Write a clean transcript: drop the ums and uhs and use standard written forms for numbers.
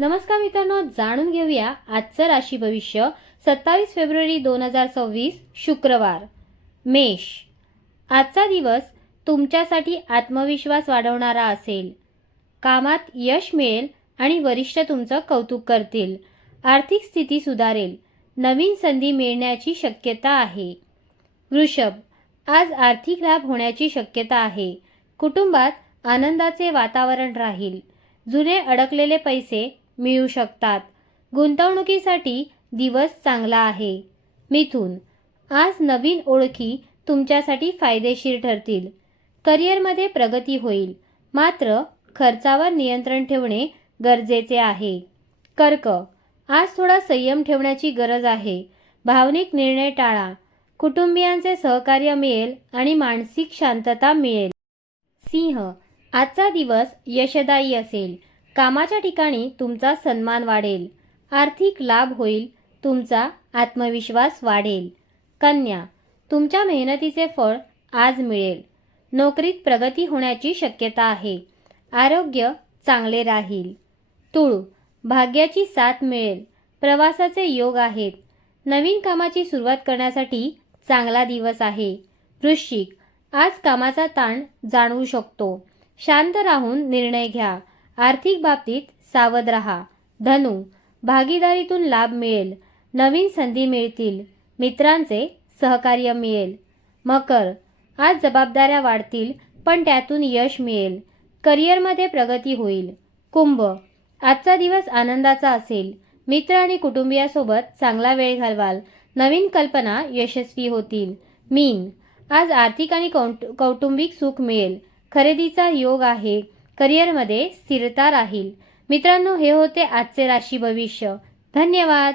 नमस्कार मित्रांनो, जाणून घेऊया आजचं राशी भविष्य 27 फेब्रुवारी 2026 शुक्रवार. मेष. आजचा दिवस तुमच्यासाठी आत्मविश्वास वाढवणारा असेल. कामात यश मिळेल आणि वरिष्ठ तुमचं कौतुक करतील. आर्थिक स्थिती सुधारेल. नवीन संधी मिळण्याची शक्यता आहे. वृषभ. आज आर्थिक लाभ होण्याची शक्यता आहे. कुटुंबात आनंदाचे वातावरण राहील. जुने अडकलेले पैसे मिळू शकतात. गुंतवणुकीसाठी दिवस चांगला आहे. मिथुन. आज नवीन ओळखी तुमच्यासाठी फायदेशीर ठरतील. करिअरमध्ये प्रगती होईल, मात्र खर्चावर नियंत्रण ठेवणे गरजेचे आहे. कर्क. आज थोडा संयम ठेवण्याची गरज आहे. भावनिक निर्णय टाळा. कुटुंबियांचे सहकार्य मिळेल आणि मानसिक शांतता मिळेल. सिंह. आजचा दिवस यशदायी असेल. कामाच्या ठिकाणी तुमचा सन्मान वाढेल. आर्थिक लाभ होईल. तुमचा आत्मविश्वास वाढेल. कन्या. तुमच्या मेहनतीचे फळ आज मिळेल. नोकरीत प्रगती होण्याची शक्यता आहे. आरोग्य चांगले राहील. तुळ. भाग्याची साथ मिळेल. प्रवासाचे योग आहेत. नवीन कामाची सुरुवात करण्यासाठी चांगला दिवस आहे. वृश्चिक. आज कामाचा ताण जाणवू शकतो. शांत राहून निर्णय घ्या. आर्थिक बाबतीत सावध राहा. धनु. भागीदारीतून लाभ मिळेल. नवीन संधी मिळतील. मित्रांचे सहकार्य मिळेल. मकर. आज जबाबदाऱ्या वाढतील, पण त्यातून यश मिळेल. करिअरमध्ये प्रगती होईल. कुंभ. आजचा दिवस आनंदाचा असेल. मित्र आणि कुटुंबियासोबत चांगला वेळ घालवाल. नवीन कल्पना यशस्वी होतील. मीन. आज आर्थिक आणि कौटुंबिक सुख मिळेल. खरेदीचा योग आहे. करिअरमध्ये स्थिरता राहील. मित्रांनो, हे होते आजचे राशी भविष्य. धन्यवाद.